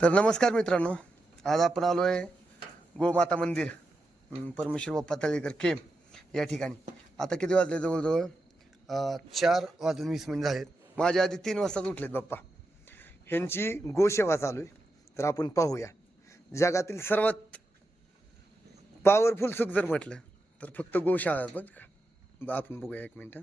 तर नमस्कार मित्रांनो, आज आपण आलो आहे गोमाता मंदिर परमेश्वर बाप्पा तळेकर केम या ठिकाणी. आता किती वाजले? जवळजवळ 4:20 झालेत. माझ्या आधी 3 वाजताच उठलेत बाप्पा. ह्यांची गोसेवा चालू आहे. तर आपण पाहूया, जगातील सर्वात पॉवरफुल सुख जर म्हटलं तर फक्त गोशाळा बघ का. आपण बघूया एक मिनिट.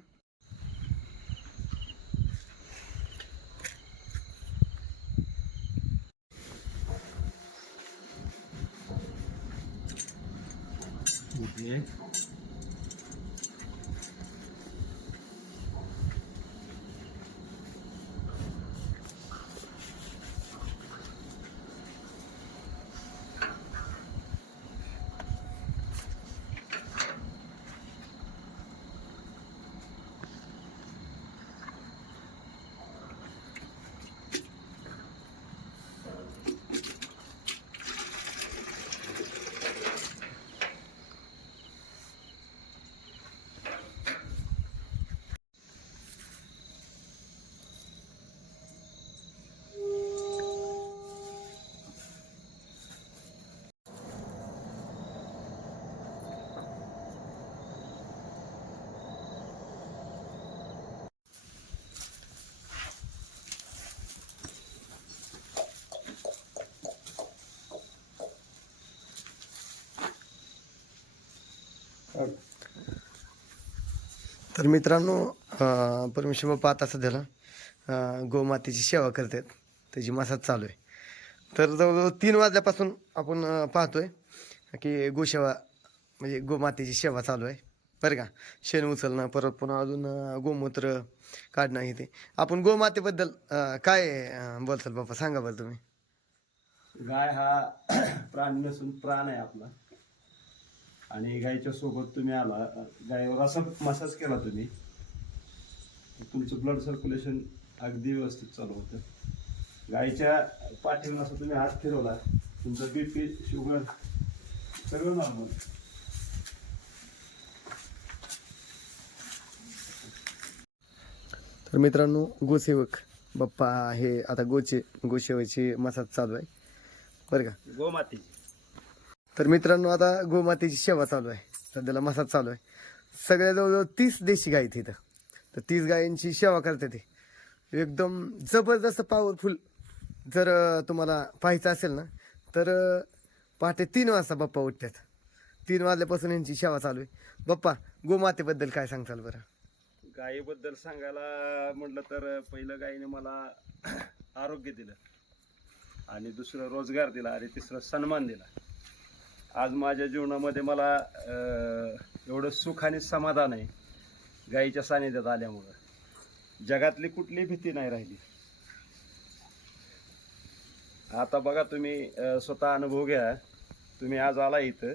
तर मित्रांनो, परमेश्वर बाप्पा आता सध्याला गोमातेची सेवा करतात. त्याची मसाज चालू आहे. तर जवळजवळ 3 वाजल्यापासून आपण पाहतोय की गोसेवा म्हणजे गोमातेची सेवा चालू आहे बरं का. शेण उचलणं, परत पुन्हा अजून गोमूत्र काढणं हे ते. आपण गोमातेबद्दल काय बोलताल बाप्पा, सांगा बरं तुम्ही. गाय हा प्राणी नसून प्राण आहे आपला. आणि गायच्या सोबत तुम्ही आला, गायवर असा मसाज केला तुम्ही, तुमचं ब्लड सर्क्युलेशन अगदी व्यवस्थित चालू होतं. गायच्या पाठीवर असं तुम्ही हात फिरवला, तुमचं बीपी, शुगर सगळं नॉर्मल. तर मित्रांनो, गोसेवक बाप्पा हे आता गोसेवेची मसाज चालू आहे बरं का. गोमातेची. तर मित्रांनो, आता गोमातेची सेवा चालू आहे, सध्याला मसाज चालू आहे. सगळ्या जवळजवळ 30 देशी गाय आहेत इथं. तर 30 गायींची सेवा करते ते. एकदम जबरदस्त पॉवरफुल. जर तुम्हाला पाहायचं असेल ना तर पहाटे 3 वाजता बाप्पा उठतात. 3 वाजल्यापासून यांची सेवा चालू आहे. बाप्पा, गोमातेबद्दल काय सांगताल बरं? गायीबद्दल सांगायला म्हटलं तर पहिलं गायीने मला आरोग्य दिलं, आणि दुसरं रोजगार दिला, आणि तिसरं सन्मान दिला. आज माझ्या जीवनामध्ये मला एवढं सुख आणि समाधान आहे गायीच्या सानिध्यात आल्यामुळं. जगातली कुठली भीती नाही राहिली. आता बघा, तुम्ही स्वतः अनुभव घ्या. तुम्ही आज आला इथं,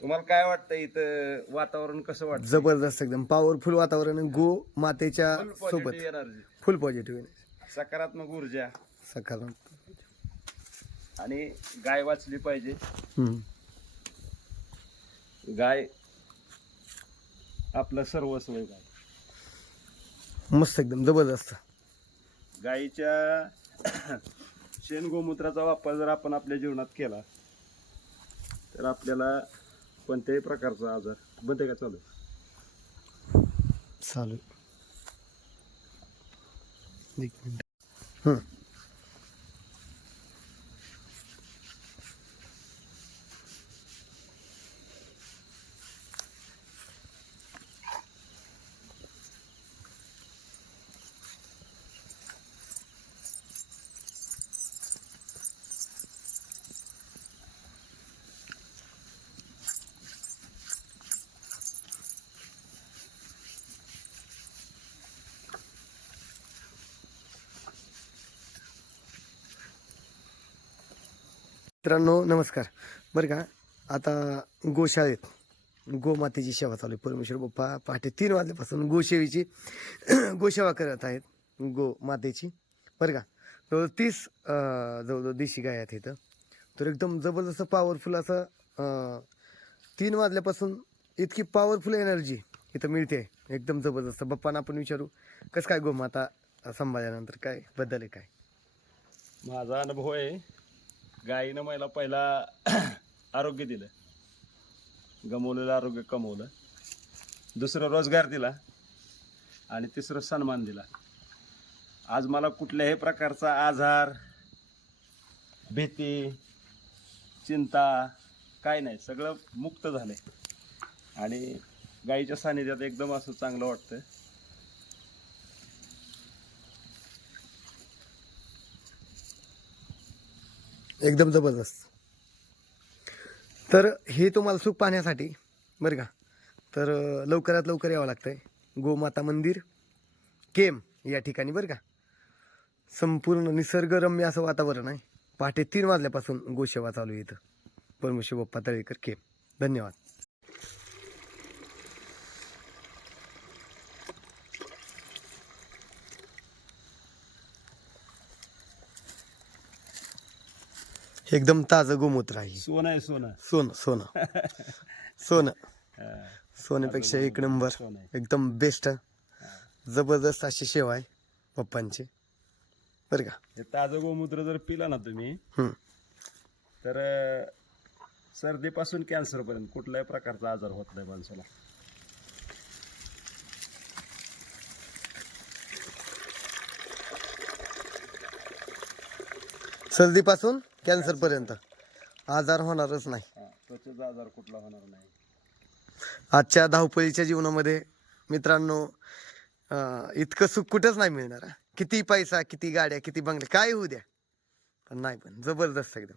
तुम्हाला काय वाटतं? इथं वातावरण कसं वाटतं? जबरदस्त, एकदम पॉवरफुल वातावरण आहे. गो मातेच्या सोबत एनर्जी, फुल पॉझिटिव्ह, सकारात्मक ऊर्जा. सकारात्मक. आणि गाय वाचली पाहिजे. गाय आपलं सर्वस्व आहे. गाय मस्त, एकदम जबरदस्त. गायीच्या शेण गोमूत्राचा वापर जर आपण आपल्या जीवनात केला तर आपल्याला कोणत्याही प्रकारचा आजार बंद का चालू चालू. एक मिनिट. मित्रांनो नमस्कार. बरं का, आता गोशाळेत गोमातेची सेवा चालू आहे. परमेश्वर बाप्पा पहाटे 3 वाजल्यापासून गोसेवेची गोसेवा करत आहेत गोमातेची बरं का. जवळ 30 जवळजवळ देशी गाय आहेत इथं. तर एकदम जबरदस्त पॉवरफुल असं 3 वाजल्यापासून इतकी पॉवरफुल एनर्जी इथं मिळते, एकदम जबरदस्त. बाप्पांना आपण विचारू कसं काय गोमाता सांभाळल्यानंतर काय बदल आहे काय. माझा अनुभव आहे. गायीनं मला पहिला आरोग्य दिलं, गमवलेलं आरोग्य कमवलं, दुसरं रोजगार दिला आणि तिसरं सन्मान दिला. आज मला कुठल्याही प्रकारचा आजार, भीती, चिंता काय नाही, सगळं मुक्त झालंय आणि गाईच्या सानिध्यात एकदम असं चांगलं वाटतं. एकदम जबरदस्त. तर हे तुम्हाला सुख पाहण्यासाठी बरं का, तर लवकरात लवकर यावं लागतंय गोमाता मंदिर केम या ठिकाणी बरं का. संपूर्ण निसर्गरम्य असं वातावरण आहे. पहाटे 3 वाजल्यापासून गोसेवा चालू आहे इथं. परमेश्वर बाप्पा तळेकर केम. धन्यवाद. एकदम ताजं गोमूत्र आहे. सोनं आहे सोनं. सोनं सोनं सोनं हा, सोन्यापेक्षा एक नंबर. सोनं आहे. एकदम बेस्ट जबरदस्त अशी सेवा आहे पप्पांची बरं का. हे ताजं गोमूत्र जर पिला ना तुम्ही हम्म. तर सर्दीपासून कॅन्सरपर्यंत कुठल्याही प्रकारचा आजार होत नाही माणसाला. सर्दीपासून कॅन्सर पर्यंत आजार होणारच नाही. त्वचेचा आजार कुठला होणार नाही. आजच्या धावपळीच्या जीवनामध्ये मित्रांनो इतकं सुख कुठंच नाही मिळणार. किती पैसा, किती गाड्या, किती बंगले, काय होऊ द्या, पण नाही. पण जबरदस्त एकदम.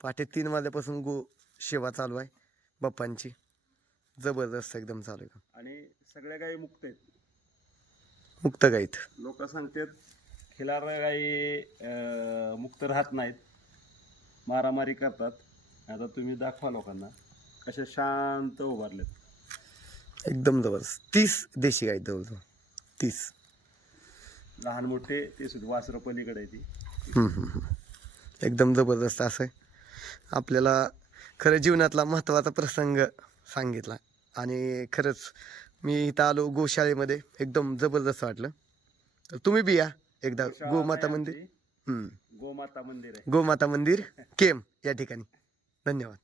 पहाटे 3 वाजल्यापासून गो सेवा चालू आहे बाप्पांची. जबरदस्त एकदम चालू आहे. आणि सगळ्या गायी मुक्त आहेत. मुक्त गाईत लोक सांगतात खिलार गायी मुक्त राहत नाहीत, मारामारी करतात. आता तुम्ही दाखवा लोकांना कशा शांत उभारलेत. एकदम जबरदस्त. 30 देशी गाईत जवळजवळ 30. लहान मोठे ते सुद्धा वासरं पलीकडे आहे ती. एकदम जबरदस्त असं आहे. आपल्याला खरं जीवनातला महत्त्वाचा प्रसंग सांगितला आणि खरंच मी इथं आलो गोशाळेमध्ये. एकदम जबरदस्त वाटलं. तर तुम्ही बी या एकदा गोमाता मंदिर. गोमाता मंदिर आहे. गोमाता मंदिर केम या ठिकाणी. धन्यवाद.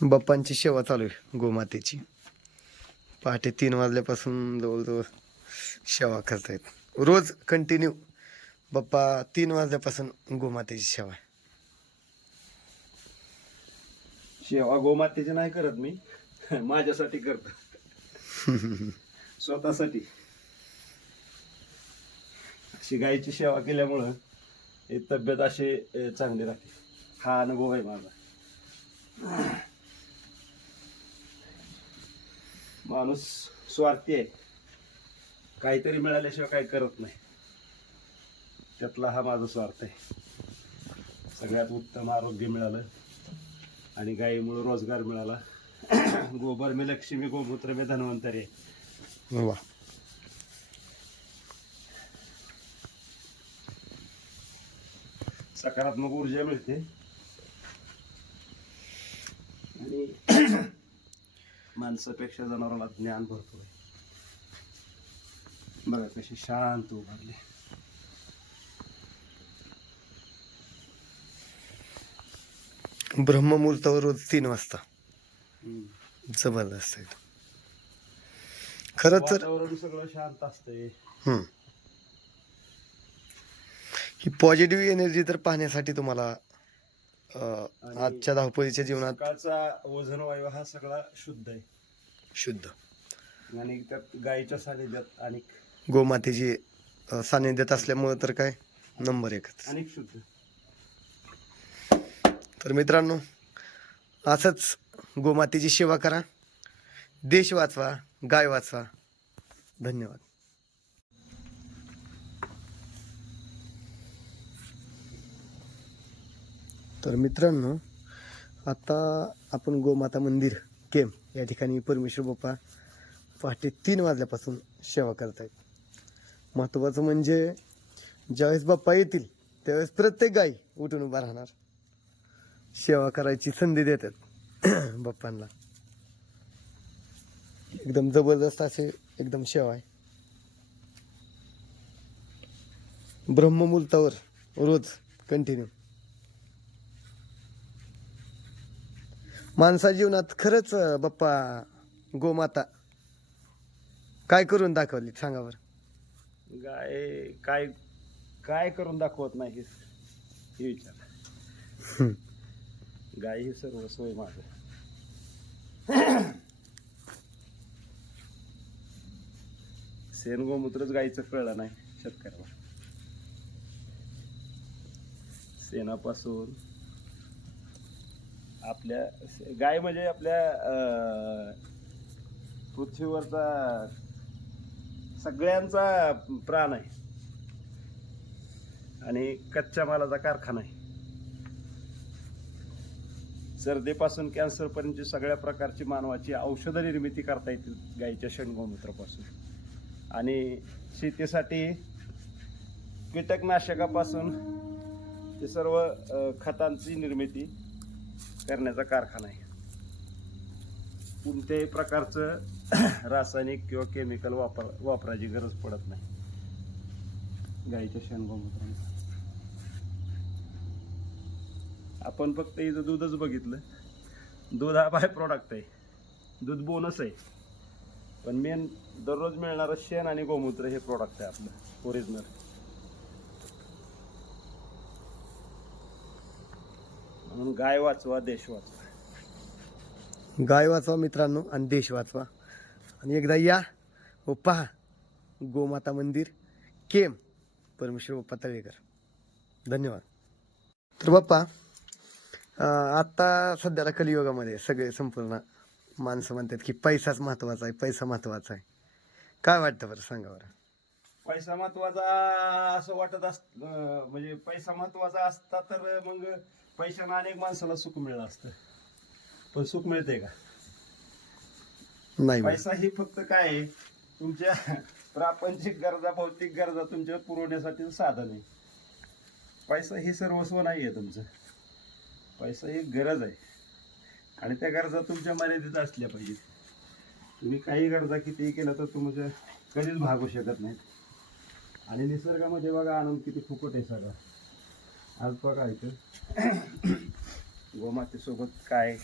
बाप्पांची सेवा चालू आहे गोमातेची. पहाटे 3 वाजल्यापासून जवळजवळ सेवा करतायत. रोज कंटिन्यू बाप्पा 3 वाजल्यापासून गोमातेची सेवा आहे. सेवा गोमातेची नाही करत मी, माझ्यासाठी करतो. स्वतःसाठी. अशी गायीची सेवा केल्यामुळं ही तब्येत अशी चांगली राहते. हा अनुभव आहे माझा. माणूस स्वार्थी आहे, काहीतरी मिळाल्याशिवाय काही करत नाही. त्यातला हा माझा स्वार्थ आहे. सगळ्यात उत्तम आरोग्य मिळालं आणि गायीमुळे रोजगार मिळाला. गोबर में लक्ष्मी, गोमूत्र में धन्वंतरी. वा. सकारात्मक ऊर्जा मिळते आणि माणसापेक्षा जनावराला ज्ञान भरपूर आहे. बघा कशी शांत उभारली. ब्रह्ममुहूर्तावर रोज 3 वाजता. जबरदस्त आहे. खरं तर वातावरण सगळं शांत असतंय. ही पॉझिटिव्ह एनर्जी तर पाहण्यासाठी तुम्हाला आजच्या धावपळीच्या जीवनात सकाळचा ओझोन वायू हा सगळा शुद्ध आहे. शुद्ध आणि त्यात गायीच्या सानिध्यात आणि गोमातेची सानिध्यात असल्यामुळं तर काय नंबर 1च. अनेक शुद्ध. तर मित्रांनो असंच गोमातेची सेवा करा. देश वाचवा, गाय वाचवा. धन्यवाद. तर मित्रांनो आता आपण गोमाता मंदिर केम या ठिकाणी परमेश्वर बाप्पा पहाटे 3 वाजल्यापासून सेवा करत आहेत. महत्त्वाचं म्हणजे ज्यावेळेस बाप्पा येतील त्यावेळेस प्रत्येक गाई उठून उभा राहणार, सेवा करायची संधी देतात बाप्पांना. एकदम जबरदस्त असे एकदम सेवा आहे. ब्रह्ममुहूर्तावर रोज कंटिन्यू. माणसा जीवनात खरंच बाप्पा गोमाता काय करून दाखवली सांगा बरं. गाय काय काय करून दाखवत नाही हे विचार. गाय ही सर्वस्व आहे माझं. शेण गोमूत्रच गायचं कळलं नाही शेतकऱ्याला. शेणापासून आपल्या गाय म्हणजे आपल्या पृथ्वीवरचा सगळ्यांचा प्राण आहे आणि कच्च्या मालाचा कारखाना आहे. सर्दीपासून कॅन्सरपर्यंतची सगळ्या प्रकारची मानवाची औषध निर्मिती करता येतील गायीच्या शेणगोमूत्रापासून. आणि शेतीसाठी कीटकनाशकापासून ते सर्व खतांची निर्मिती करण्याचा कारखाना आहे. कोणत्याही प्रकारचं रासायनिक किंवा केमिकल वापरायची गरज पडत नाही गाईच्या शेणगोमूत्राने. आपण फक्त इथं दूधच बघितलं. दूध हा बाय प्रॉडक्ट आहे, दूध बोनस आहे, पण मेन दररोज मिळणारं शेण आणि गोमूत्र हे प्रॉडक्ट आहे आपलं ओरिजिनल. म्हणून गाय वाचवा, देश वाचवा. गाय वाचवा मित्रांनो आणि देश वाचवा. आणि एकदा या व पहा गोमाता मंदिर, केम, परमेश्वर बाप्पा तळेकर. धन्यवाद. तर बाप्पा आता सध्याला कलियुगामध्ये सगळे संपूर्ण माणसं म्हणतात की पैसाच महत्वाचा आहे, पैसा महत्वाचा आहे. काय वाटतं बरं सांगा बरं. पैसा महत्वाचा असं वाटत म्हणजे पैसा महत्वाचा असता तर मग पैशानं अनेक माणसाला सुख मिळलं असतं. पण सुख मिळते का? नाही. पैसा ही फक्त काय आहे, तुमच्या प्रापंचिक गरजा, भौतिक गरजा तुमच्या पुरवण्यासाठी साधन आहे. पैसा ही सर्वस्व नाही आहे तुमचं. पैसा ही गरज आहे आणि त्या गरजा तुमच्या मर्यादित असल्या पाहिजे. तुम्ही काही गरजा कितीही केलं तर तुमच्या कधीच भागू शकत नाहीत. आणि निसर्गामध्ये बघा आनंद किती फुकट आहे सगळा. आज बघा इथं गोमातेसोबत काय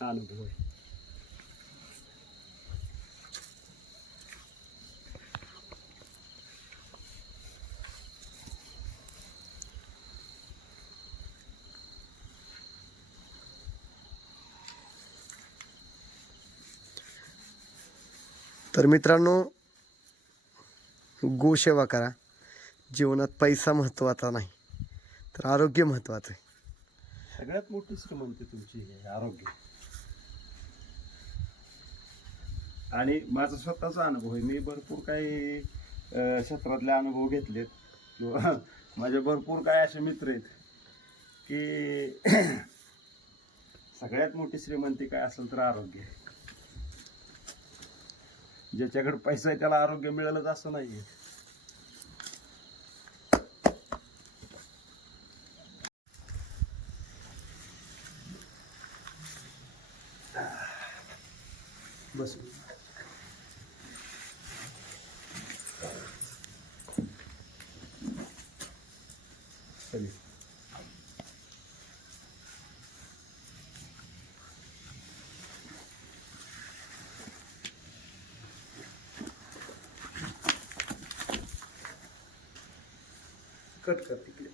अनुभव आहे. तर मित्रांनो गोसेवा करा. जीवनात पैसा महत्त्वाचा नाही तर आरोग्य महत्त्वाचं आहे. सगळ्यात मोठी श्रीमंती तुमची आहे आरोग्य. आणि माझा स्वतःचा अनुभव आहे. मी भरपूर काही क्षेत्रातले अनुभव घेतलेत किंवा माझे भरपूर काय असे मित्र आहेत की सगळ्यात मोठी श्रीमंती काय असेल तर आरोग्य आहे. ज्याच्याकडे पैसा आहे त्याला आरोग्य मिळेलच असं नाहीये. बस चलिए. कट कर तिकडे.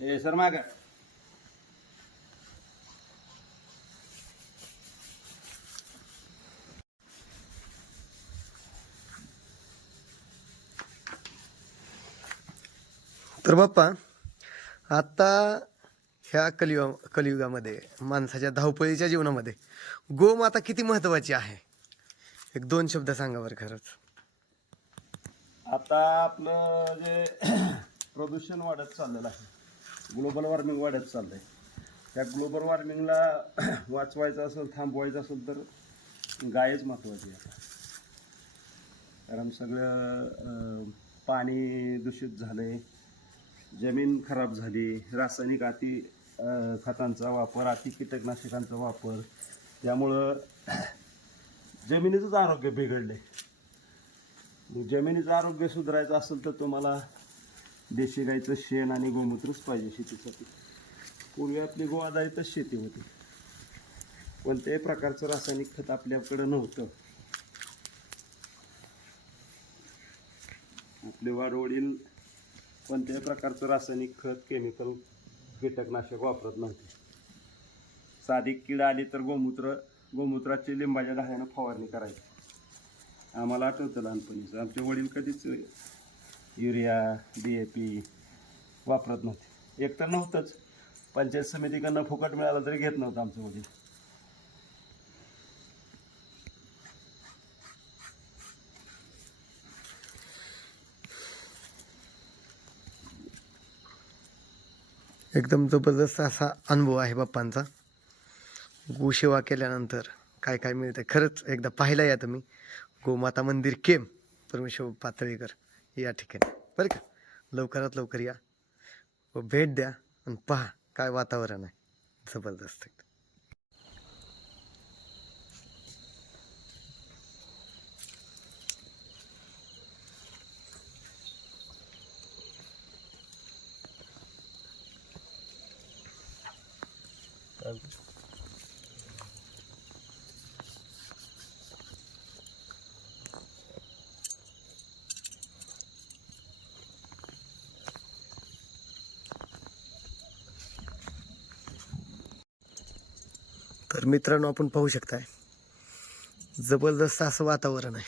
ए सर माग तर बाप्पा आता ह्या कलियुगामध्ये माणसाच्या धावपळीच्या जीवनामध्ये गोमाता किती महत्वाची आहे, एक दोन शब्द सांगा बरं. खरंच आता आपलं जे प्रदूषण वाढत चाललेलं आहे, ग्लोबल वॉर्मिंग वाढत चाललंय, त्या ग्लोबल वॉर्मिंगला वाचवायचं असेल, थांबवायचं असेल तर गायच महत्त्वाची आहे आता. कारण सगळं पाणी दूषित झालंय, जमीन खराब झाली, रासायनिक खतांचा वापर, कीटकनाशकांचा वापर, त्यामुळं जमिनीचंच आरोग्य बिघडले. जमिनीचं आरोग्य सुधारायचं असेल तर तुम्हाला देशी गाईचं शेण आणि गोमूत्रच पाहिजे शेतीसाठी. पूर्वी आपली गो आधारितच शेती होती, कोणत्याही प्रकारचं रासायनिक खत आपल्याकडं नव्हतं. आपले वडील कोणत्याही प्रकारचं रासायनिक खत, केमिकल, कीटकनाशक वापरत नव्हते. साधी कीड आली तर गोमूत्राची लिंबाच्या ढाळ्यानं फवारणी करायची. आम्हाला आठवतं लहानपणीचं, आमचे वडील कधीच युरिया, DAP वापरत नव्हते. एक तर नव्हतंच, पंचायत समितीकडनं फुकट मिळालं तरी घेत नव्हतं आमचं वडील. एकदम जबरदस्त असा अनुभव आहे बाप्पांचा. गोसेवा केल्यानंतर काय काय मिळतं खरंच एकदा पाहायला या तुम्ही. गोमाता मंदिर केम, परमेश्वर पातळीकर या ठिकाणी बरं का. लवकरात लवकर या व भेट द्या आणि पहा काय वातावरण आहे, जबरदस्त. तर मित्रांनो, आपण पाहू शकताय जबरदस्त असं वातावरण आहे.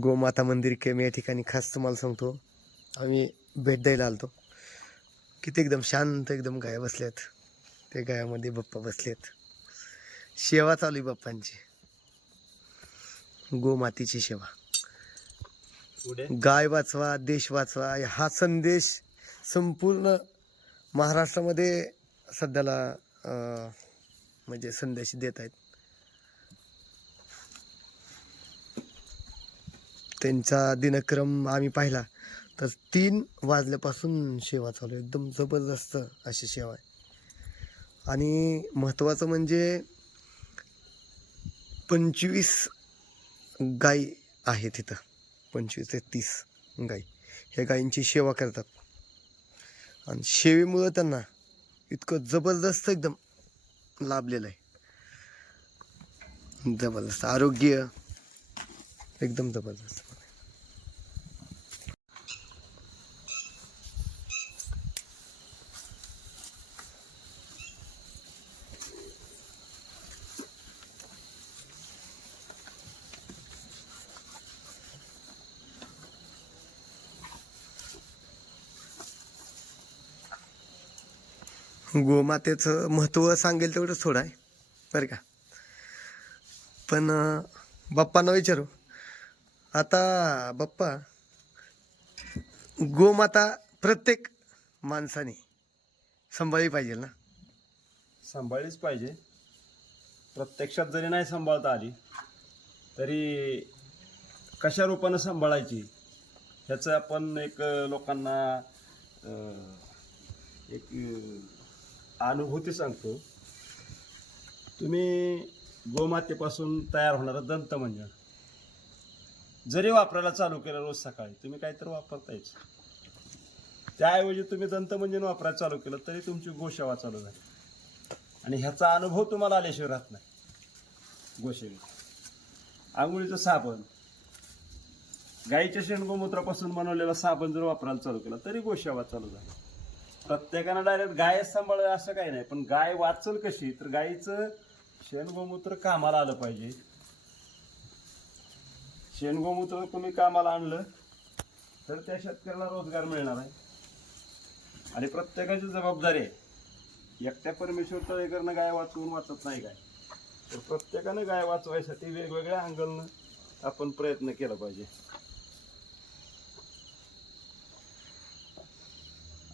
गोमाता मंदिर केम या ठिकाणी खास तुम्हाला सांगतो, आम्ही भेट द्यायला आलतो. किती एकदम शांत, एकदम गाया बसल्यात, ते गायामध्ये बाप्पा बसलेत. सेवा चालू आहे बाप्पांची, गोमातेची सेवा. गाय वाचवा, देश वाचवा, हा संदेश संपूर्ण महाराष्ट्रामध्ये सध्याला म्हणजे संदेश देत आहेत. त्यांचा दिनक्रम आम्ही पाहिला तर 3 वाजल्यापासून सेवा चालू आहे. एकदम जबरदस्त अशी सेवा आहे. आणि महत्त्वाचं म्हणजे 25 गाई आहेत तिथं, 25 ते 30 गाई. ह्या गायींची सेवा करतात आणि सेवेमुळं त्यांना इतकं जबरदस्त एकदम लाभलेलं आहे. जबरदस्त आरोग्य, एकदम जबरदस्त. गोमातेचं महत्त्व सांगेल तेवढंच थोडं आहे बरं का. पण बाप्पांना विचारू आता, बाप्पा, गोमाता प्रत्येक माणसाने सांभाळली पाहिजे ना? सांभाळलीच पाहिजे. प्रत्यक्षात जरी नाही सांभाळता आली तरी कशा रूपानं सांभाळायची ह्याचं आपण एक लोकांना एक अनुभूती सांगतो. तुम्ही गोमातेपासून तयार होणारं दंतमंजन जरी वापरायला चालू केलं रोज सकाळी, तुम्ही काहीतरी वापरतायच, त्याऐवजी तुम्ही दंतमंजन वापरायला चालू केलं तरी तुमची गोसेवा चालू झाली. आणि ह्याचा अनुभव तुम्हाला आल्याशिवाय राहत नाही. गोसेवेचा आंघोळीचं साबण, गाईच्या शेणगोमूत्रापासून बनवलेला साबण जर वापरायला चालू केला तरी गोसेवा चालू झाली. प्रत्येकानं डायरेक्ट गायच सांभाळलं असं काही नाही, पण गाय वाचल कशी, तर गाईचं शेणगोमूत्र कामाला आलं पाहिजे. शेणगोमूत्र तुम्ही कामाला आणलं तर त्या शेतकऱ्याला रोजगार मिळणार आहे. आणि प्रत्येकाची जबाबदारी आहे. एकट्या परमेश्वर तळेकरनं गाय वाचत नाही गाय, तर प्रत्येकानं गाय वाचवायसाठी वेगवेगळ्या अँगलनं आपण प्रयत्न केला पाहिजे.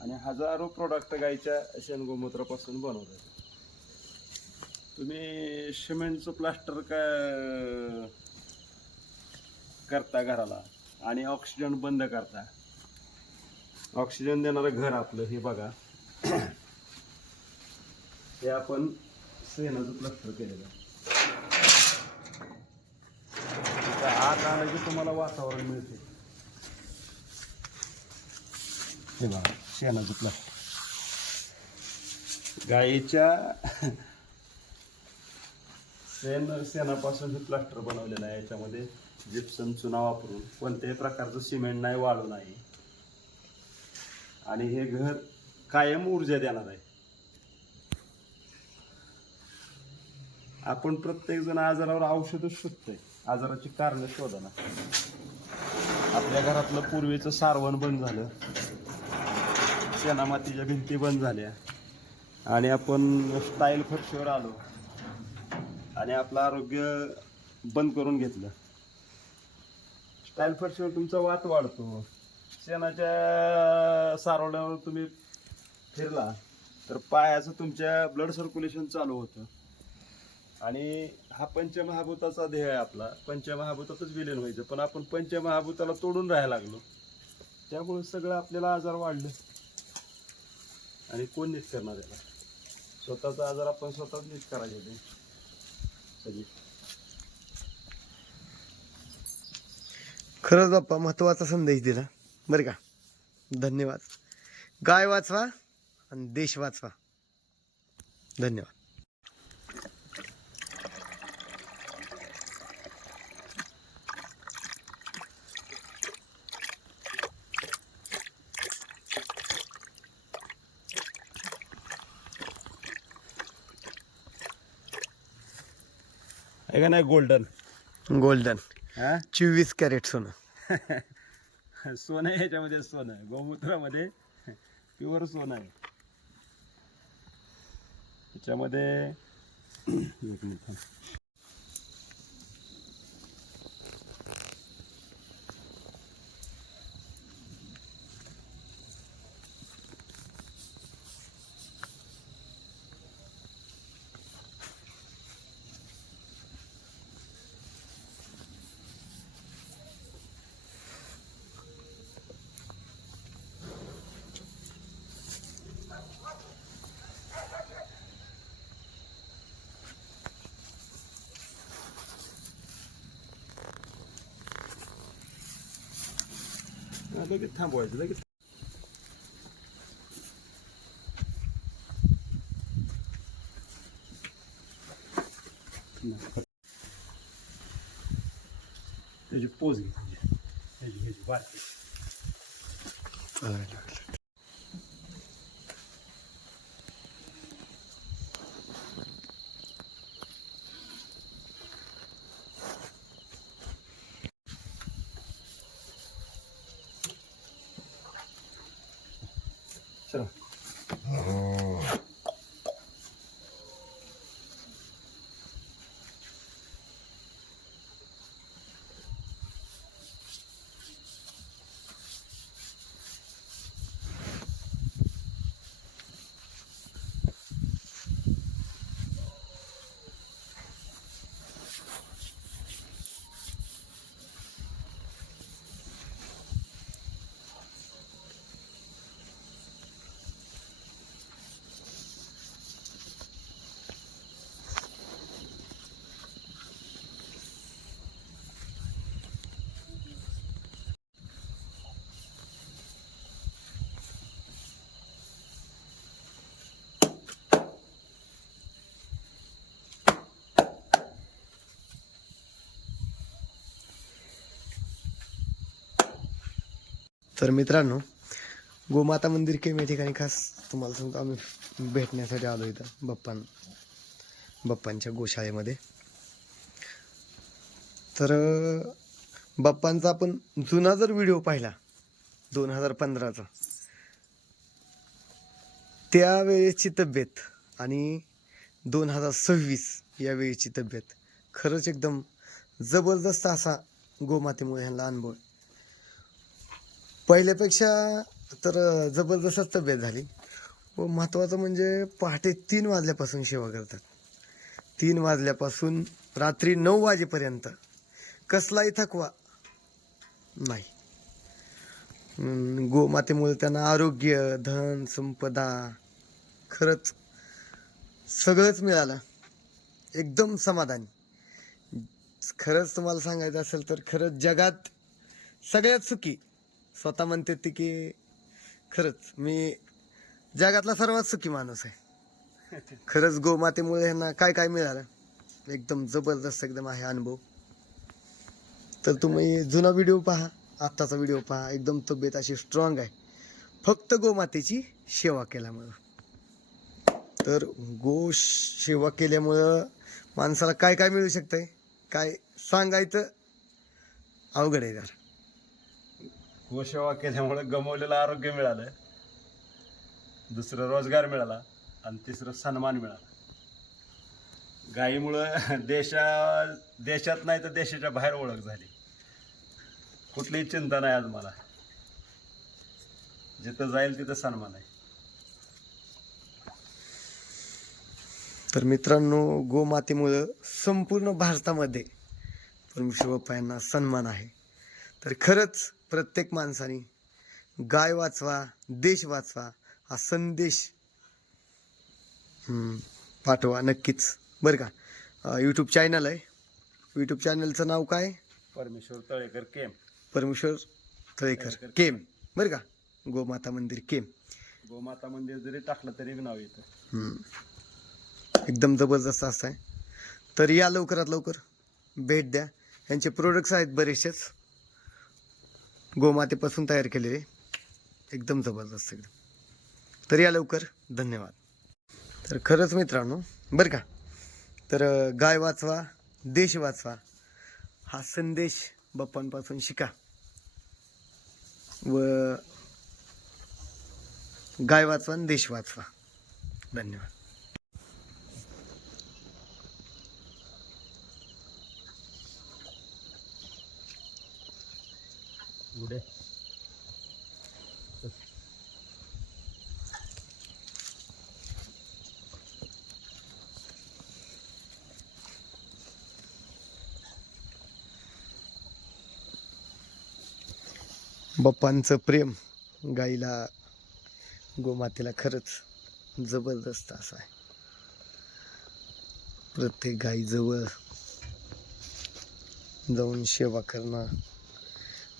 आणि आणि हजारो प्रोडक्ट गाईच्या शेणगोमूत्रापासून बनवतात. तुम्ही सिमेंटचं प्लास्टर करता घराला आणि ऑक्सिजन बंद करता. ऑक्सिजन देणारं घर आपलं हे बघा. हे आपण शेणाचं प्लास्टर केलेलं आहे. आत आलं की तुम्हाला वातावरण मिळते. हे बघा शेणाचं प्लास्टर गाईच्या शेणापासून हे प्लास्टर बनवलेलं आहे. याच्यामध्ये जिप्सम चुना वापरून कोणत्याही प्रकारचं सिमेंट नाही, वाळू नाही आणि हे घर कायम ऊर्जा देणार आहे. आपण प्रत्येक जण आजारावर औषधच शोधतोय, आजाराची कारण शोधना. आपल्या घरातलं पूर्वीचं सारवण बंद झालं, शेणामातीच्या भिंती बंद झाल्या आणि आपण स्टाईल फरशीवर आलो आणि आपलं आरोग्य बंद करून घेतलं. स्टाईल फरशीवर तुमचा वात वाढतो. शेणाच्या सारवण्यावर तुम्ही फिरला तर पायाचं तुमच्या ब्लड सर्क्युलेशन चालू होतं. आणि हा पंचमहाभूताचा ध्येय आहे आपला, पंचमहाभूतातच विलीन व्हायचं. पण आपण पंचमहाभूताला तोडून राहायला लागलो, त्यामुळे सगळं आपल्याला आजार वाढले. आणि कोण नीट करणार याला? स्वतःचा आजार आपण स्वतःच नीट करायचे. खरंच बाप्पा महत्वाचा संदेश दिला बरं का. धन्यवाद. गाय वाचवा आणि देश वाचवा. धन्यवाद. आहे का नाही गोल्डन? गोल्डन हा 24 कॅरेट सोनं. सोनं आहे ह्याच्यामध्ये, सोनं आहे गोमूत्रामध्ये, प्युअर सोनं आहे ह्याच्यामध्ये. एक मिनिट. लगेच थांबवायचं, लगेच. त्याची पोज घ्यायची बारकी. चला. तर मित्रांनो, गोमाता मंदिर केम या ठिकाणी खास तुम्हाला सांगतो आम्ही भेटण्यासाठी आलो इथं बाप्पांच्या गोशाळेमध्ये. तर बाप्पांचा आपण जुना जर व्हिडिओ पाहिला 2015चा, त्यावेळेची तब्येत आणि 2026 यावेळीची तब्येत खरंच एकदम जबरदस्त असा गोमातेमुळे ह्यांना अनुभव. पहिल्यापेक्षा तर जबरदस्तच तब्येत झाली व महत्त्वाचं म्हणजे पहाटे 3 वाजल्यापासून सेवा करतात. 3 वाजल्यापासून रात्री 9 वाजेपर्यंत कसलाही थकवा नाही. गोमातेमुळे त्यांना आरोग्य, धन, संपदा खरंच सगळंच मिळालं. एकदम समाधानी. खरंच तुम्हाला सांगायचं असेल तर खरंच जगात सगळ्यात सुखी स्वतः म्हणते ती की खरंच मी जगातला सर्वात सुखी माणूस आहे. खरंच गोमातेमुळे ह्यांना काय काय मिळालं एकदम जबरदस्त एकदम आहे अनुभव. तर तुम्ही जुना व्हिडिओ पहा, आत्ताचा व्हिडिओ पहा, एकदम तब्येत अशी स्ट्रॉंग आहे फक्त गोमातेची सेवा केल्यामुळं. तर गो सेवा केल्यामुळं माणसाला काय काय मिळू शकतंय काय सांगायचं अवघड आहे जरा. गोसेवा केल्यामुळे गमवलेलं आरोग्य मिळालं, दुसरं रोजगार मिळाला आणि तिसरं सन्मान मिळाला. गायीमुळं देशात नाही तर देशाच्या बाहेर ओळख झाली. कुठलीही चिंता नाही आज मला. जिथं जाईल तिथं सन्मान आहे. तर मित्रांनो, गोमातेमुळं संपूर्ण भारतामध्ये परमेश्वर बाप्पा यांना सन्मान आहे. तर खरंच प्रत्येक माणसाने गाय वाचवा, देश वाचवा हा संदेश पाठवा नक्कीच बरं का. यूट्यूब चॅनल आहे, यूट्यूब चॅनलचं नाव काय? परमेश्वर तळेकर केम. परमेश्वर तळेकर केम बरं का. गोमाता मंदिर केम. गोमाता मंदिर जरी टाकलं तरी नाव येतं. एकदम जबरदस्त असं आहे. तर या लवकरात लवकर भेट द्या. यांचे प्रोडक्ट्स आहेत बरेचसेच गोमातेपासून तयार केलेले, एकदम जबरदस्त एकदम. तर या लवकर. धन्यवाद. तर खरंच मित्रांनो बरं का, तर गाय वाचवा, देश वाचवा हा संदेश बाप्पांपासून शिका व गाय वाचवा आणि देश वाचवा. धन्यवाद. गुडे बाप्पांचं प्रेम गाईला, गोमातेला खरंच जबरदस्त असं आहे. प्रत्येक गाईजवळ जाऊन सेवा करणं,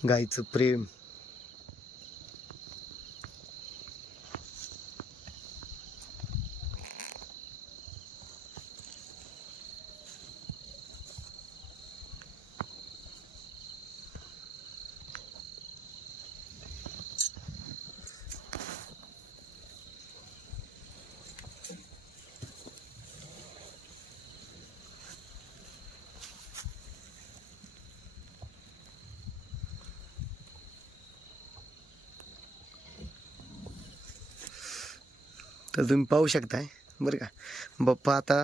गाईचं प्रेम तर तुम्ही पाहू शकताय बरं का. बाप्पा आता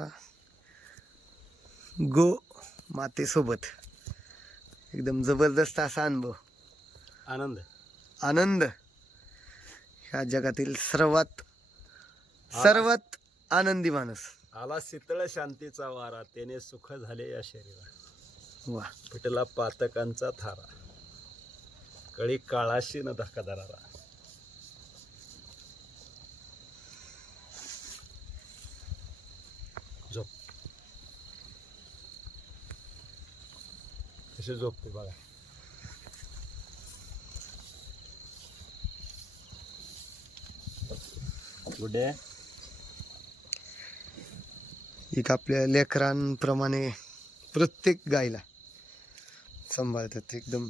गो मातेसोबत एकदम जबरदस्त असा अनुभव, आनंद. ह्या जगातील सर्वात आनंदी माणूस. आला शीतळ शांतीचा वारा, त्याने सुख झाले या शरीरा. वा. पिटला पातकांचा थारा, कळी काळाशी न धक्का धरारा. झोप कशी झोपते बघा. गुडे एक आपल्या लेकरांप्रमाणे प्रत्येक गायला सांभाळतात. एकदम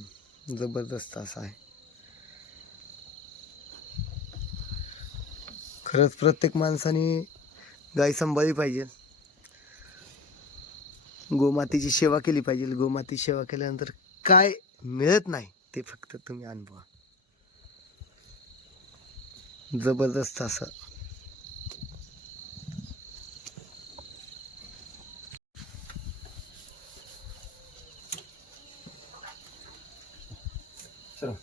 जबरदस्त असं आहे. खरंच प्रत्येक माणसाने गाय सांभाळली पाहिजे, गोमातेची सेवा केली पाहिजे. गोमातेची सेवा केल्यानंतर काय मिळत नाही ते फक्त तुम्ही अनुभवा. जबरदस्त असं. चला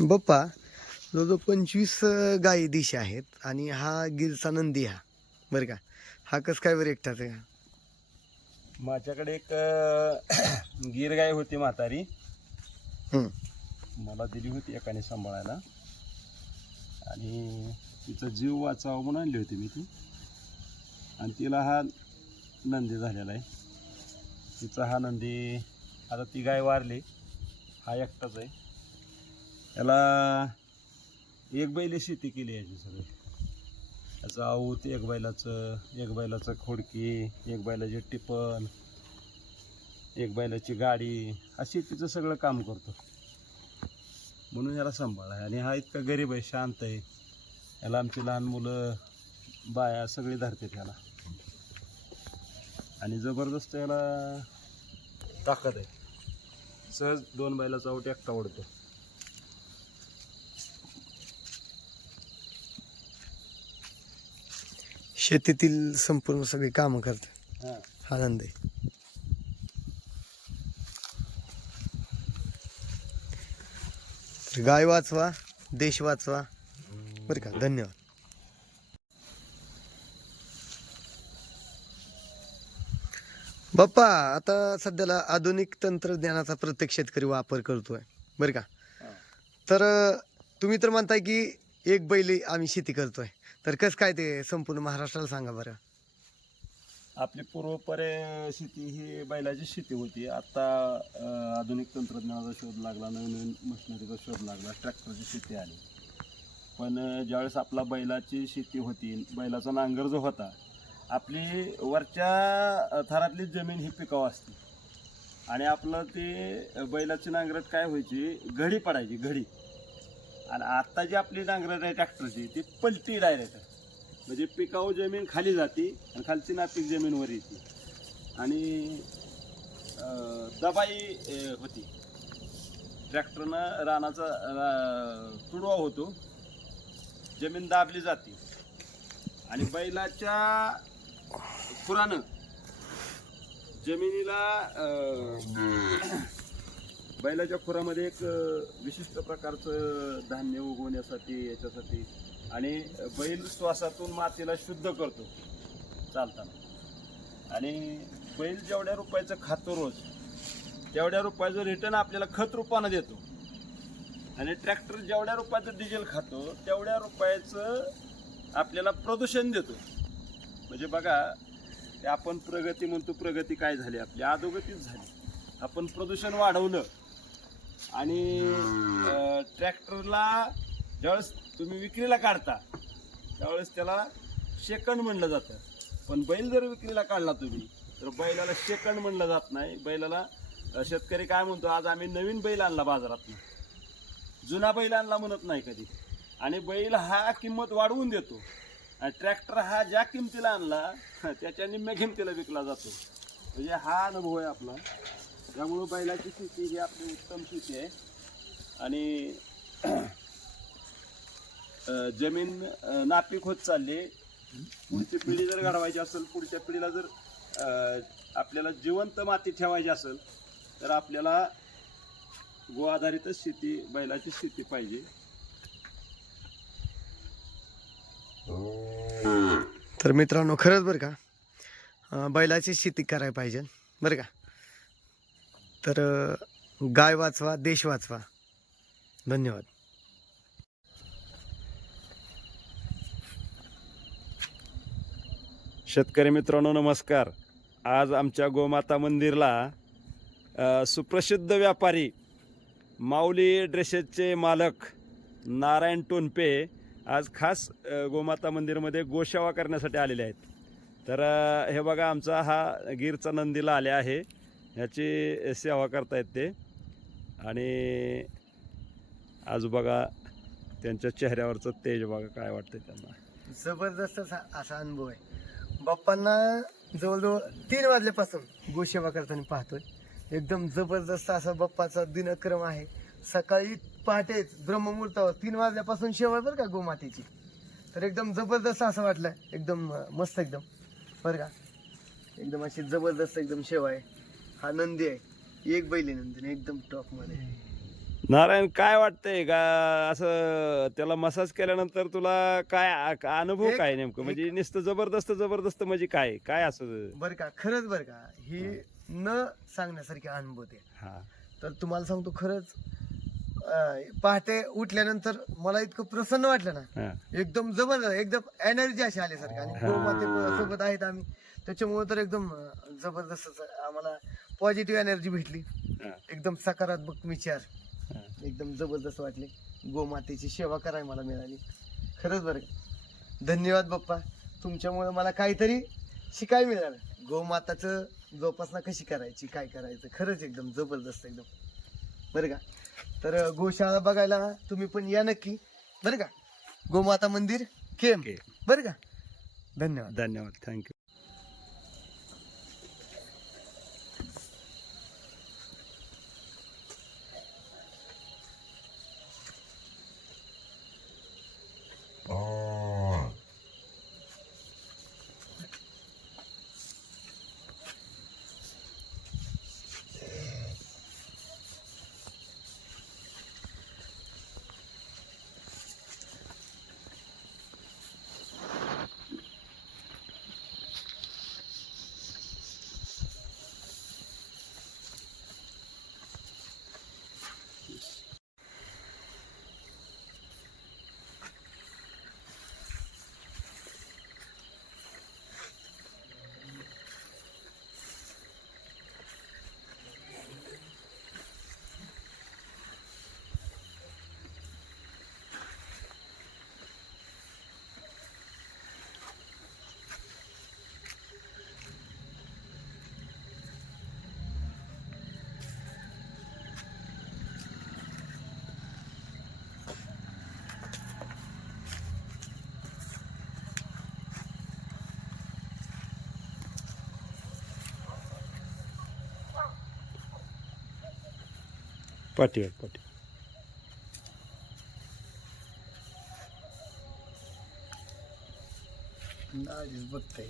बाप्पा जवळजवळ 25 गायी दिशी आहेत आणि हा गिरचा नंदी हा बरं का, हा कसं काय बरं एकटाच आहे? माझ्याकडे एक गीर गाय होती म्हातारी, हं. मला दिली होती एकाने सांभाळायला आणि तिचा जीव वाचावा म्हणून आणली होती मी ती. आणि तिला हा नंदी झालेला आहे. तिचा हा नंदी, आता ती गाय वारली, हा एकटाच आहे. त्याला एक बैल शेती केली याची सगळी. त्याचं आऊत एक बैलाचं खोडकी, एक बैलाची टिपण, एक बैलाची गाडी, अशी तिचं सगळं काम करतो. म्हणून याला सांभाळ आहे. आणि हा इतका गरीब आहे, शांत आहे. याला आमची लहान मुलं बाया सगळी धरतात याला. आणि जबरदस्त याला ताकद आहे. सहज 2 बैलाचा आऊट एकटा ओढतो. शेतीतील संपूर्ण सगळी कामं करतात हां, हा नंदी. तर गाय वाचवा, देश वाचवा बरं का. धन्यवाद. बाप्पा आता सध्याला आधुनिक तंत्रज्ञानाचा प्रत्येक शेतकरी वापर करतोय बरं का. हां. तर तुम्ही तर म्हणताय की एक बैल आम्ही शेती करतोय, तर कसं काय ते संपूर्ण महाराष्ट्राला सांगा बरं. आपली पूर्वपरे शेती ही बैलाची शेती होती. आता आधुनिक तंत्रज्ञानाचा शोध लागला, नवीन नवीन मशिनरीचा शोध लागला, ट्रॅक्टरची शेती आली. पण ज्यावेळेस आपला बैलाची शेती होती, बैलाचा नांगर जो होता, आपली वरच्या थरातली जमीन ही पिकाऊ असते. आणि आपलं ते बैलाची नांगरट काय व्हायची, घडी पडायची, घडी. आणि आत्ता जी आपली नांगरट आहे ट्रॅक्टरची, ती पलटी डायरेक्ट, म्हणजे पिकाऊ जमीन खाली जाते आणि खालची नापीक जमीन वर येते. आणि दबाई होती. ट्रॅक्टरनं रानाचा तुडवा होतो, जमीन दाबली जाते. आणि बैलाच्या खुरानं जमिनीला बैलाच्या खुरामध्ये एक विशिष्ट प्रकारचं धान्य उगवण्यासाठी, याच्यासाठी. आणि बैल श्वासातून मातीला शुद्ध करतो चालताना. आणि बैल जेवढ्या रुपयाचं खातो रोज, तेवढ्या रुपयाचं रिटर्न आपल्याला खत रूपानं देतो. आणि ट्रॅक्टर जेवढ्या रुपयाचं डिझेल खातो, तेवढ्या रुपयाचं आपल्याला प्रदूषण देतो. म्हणजे बघा, ते आपण प्रगती म्हणतो, प्रगती काय झाली आपली, अधोगतीच झाली. आपण प्रदूषण वाढवलं. आणि ट्रॅक्टरला ज्यावेळेस तुम्ही विक्रीला काढता, त्यावेळेस त्याला शेकंड म्हणलं जातं. पण बैल जर विक्रीला काढला तुम्ही, तर बैलाला शेकंड म्हणलं जात नाही. बैलाला शेतकरी काय म्हणतो, आज आम्ही नवीन बैल आणला बाजारात, जुना बैल आणला म्हणत नाही कधी. आणि बैल हा किंमत वाढवून देतो. आणि ट्रॅक्टर हा ज्या किमतीला आणला त्याच्या निम्म्या किमतीला विकला जातो. म्हणजे हा अनुभव आहे आपला. त्यामुळं बैलाची शेती ही आपली उत्तम शेती आहे. आणि जमीन नापीक होत चालली. पुढची पिढी जर घडवायची असेल, पुढच्या पिढीला जर आपल्याला जिवंत माती ठेवायची असेल, तर आपल्याला गो आधारितच शेती, बैलाची शेती पाहिजे. तर मित्रांनो खरंच बरं का, बैलाची शेती करायला पाहिजे बरं का. तर गाय वाचवा, देश वाचवा. धन्यवाद. शेतकरी मित्रांनो नमस्कार. आज आमच्या गोमाता मंदिरला सुप्रसिद्ध व्यापारी, माऊली ड्रेसेसचे मालक नारायण टोनपे आज खास गोमाता मंदिरमध्ये गोसेवा करण्यासाठी आलेले आहेत. तर हे बघा, आमचा हा गिरचा नंदीला आले आहे, ह्याची सेवा करतायत ते. आणि आज बघा त्यांच्या चेहऱ्यावरचं तेज बघा, काय वाटतंय त्यांना. जबरदस्त असा अनुभव आहे. बाप्पांना जवळजवळ 3 वाजल्यापासून गोसेवा करताना पाहतोय. एकदम जबरदस्त असा बाप्पाचा दिनक्रम आहे. सकाळी पहाटेच ब्रह्ममुहूर्तावर 3 वाजल्यापासून सेवा बरं का गोमातेची. तर एकदम जबरदस्त असं वाटलं, एकदम मस्त, एकदम बरं का. एकदम अशी जबरदस्त एकदम सेवा आहे. हा नंदी आहे, एक बैली नंदी, एकदम टॉपमध्ये. नारायण, काय वाटतंय का असं त्याला मसाज केल्यानंतर तुला काय अनुभव काय नेमकं, म्हणजे नुसतं जबरदस्त जबरदस्त म्हणजे काय काय असं? बरं का, खरंच बरं का, ही न सांगण्यासारखी अनुभव आहे. हा तर तुम्हाला सांगतो खरंच, पहाटे उठल्यानंतर मला इतकं प्रसन्न वाटलं ना, हा एकदम जबरदस्त, एकदम एनर्जी अशी आल्यासारखं. आणि गोमाते सोबत आहेत आम्ही, त्याच्यामुळे तर एकदम जबरदस्त आम्हाला पॉझिटिव्ह एनर्जी भेटली, हा एकदम सकारात्मक विचार, हा. एकदम जबरदस्त वाटले. गोमातेची सेवा करायला मला मिळाली. खरंच बरं का. धन्यवाद बाप्पा, तुमच्यामुळे मला काहीतरी शिकायला मिळालं. गोमाताचं जोपासना कशी करायची, काय करायचं, खरंच एकदम जबरदस्त एकदम. बरं का. तर गोशाळा बघायला तुम्ही पण या नक्की. बरं का. गोमाता मंदिर केम. ओके. बरं का. धन्यवाद. धन्यवाद, थँक्यू. पाठीवर पाठी. बघताय